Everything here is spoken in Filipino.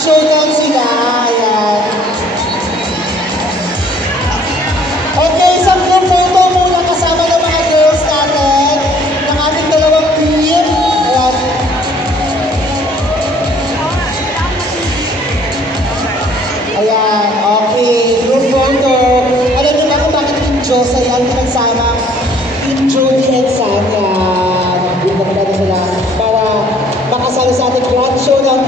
Showdown sila. Ayan. Okay, sa group photo muna kasama ng mga girls natin. Ng ating dalawang team. Ayan. Ayan, okay. Group photo. Alam niyo ba kung bakit Team Diyos ay ang pinagsama Team Judy and Sanya? Group naman natin sila para makasali sa ating grand showdown.